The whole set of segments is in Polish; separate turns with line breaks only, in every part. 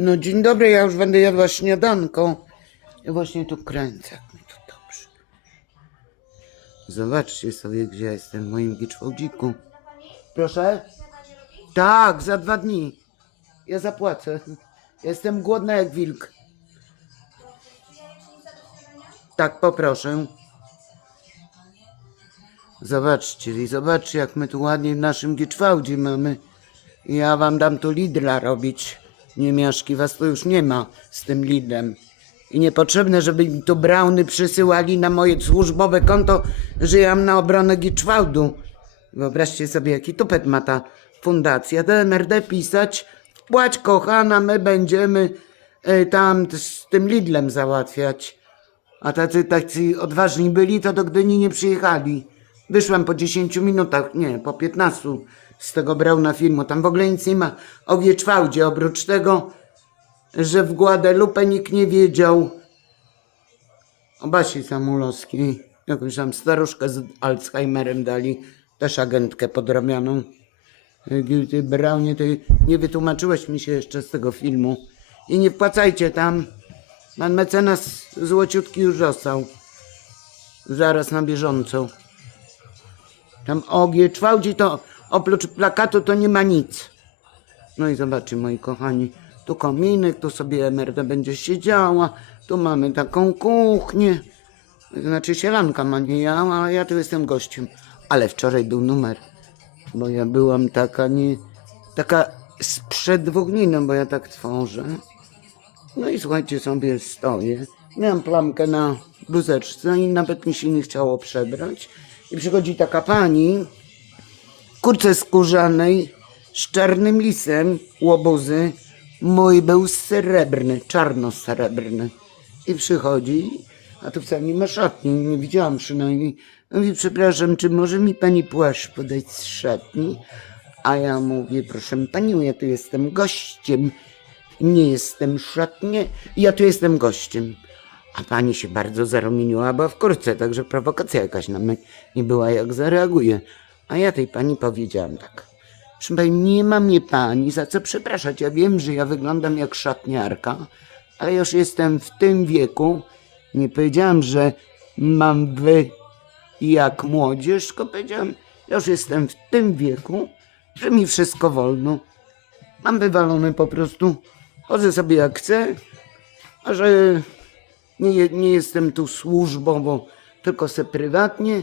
No dzień dobry, ja już będę jadła śniadanko. Ja właśnie tu kręcę, jak mi tu dobrze. Zobaczcie sobie, gdzie ja jestem w moim giczwołdziku. Proszę? Tak, za dwa dni. Ja zapłacę. Jestem głodna jak wilk. Tak, poproszę. Zobaczcie, i zobaczcie, jak my tu ładnie w naszym Giczwałdzie mamy. Ja wam dam tu Lidla robić. Niemiaszki, was tu już nie ma z tym Lidlem. I niepotrzebne, żeby mi tu brauny przysyłali na moje służbowe konto, że ja mam na obronę Giczwałdu. Wyobraźcie sobie, jaki tupet ma ta fundacja. Do MRD pisać, płać kochana, my będziemy y, tam z tym Lidlem załatwiać. A tacy, tacy odważni byli, to do Gdyni nie przyjechali. Wyszłam po 10 minutach, nie, po 15 z tego Brauna filmu. Tam w ogóle nic nie ma o Gieczwałdzie, oprócz tego, że w Guadalupe nikt nie wiedział o Basi Samulowskiej. Jakąś tam staruszkę z Alzheimerem dali, też agentkę podrobioną. Ty, ty Braunie, ty nie wytłumaczyłeś mi się jeszcze z tego filmu. I nie wpłacajcie tam. Pan mecenas złociutki już został. Zaraz na bieżąco. Tam o Gieczwałdzi to oprócz plakatu to nie ma nic. No i zobaczcie moi kochani. Tu kominek, tu sobie emerda będzie siedziała. Tu mamy taką kuchnię. Znaczy sielanka ma nie ja, a ja tu jestem gościem. Ale wczoraj był numer. Bo ja byłam taka nie... Taka sprzed dwóch no bo ja tak tworzę. No i słuchajcie, sobie stoję. Miałam plamkę na bluzeczce i nawet mi się nie chciało przebrać. I przychodzi taka pani kurce skórzanej z czarnym lisem łobuzy. Mój był srebrny, czarno-srebrny. I przychodzi, a tu wcale nie ma szatni, nie widziałam przynajmniej. Mówi, przepraszam, czy może mi pani płaszcz podać z szatni? A ja mówię, proszę panią, ja tu jestem gościem. Nie jestem szatnie, ja tu jestem gościem. A pani się bardzo zarumieniła, była w kurce, także prowokacja jakaś na mnie nie była, jak zareaguje. A ja tej pani powiedziałam tak. Proszę pani, nie ma mnie pani za co przepraszać. Ja wiem, że ja wyglądam jak szatniarka, ale już jestem w tym wieku. Nie powiedziałam, że mam wy jak młodzież, tylko powiedziałam, już jestem w tym wieku, że mi wszystko wolno. Mam wywalone po prostu. Chodzę sobie jak chcę, a że nie, nie jestem tu służbowo, tylko se prywatnie,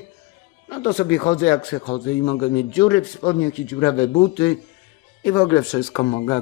no to sobie chodzę jak se chodzę i mogę mieć dziury w spodniach i dziurawe buty i w ogóle wszystko mogę.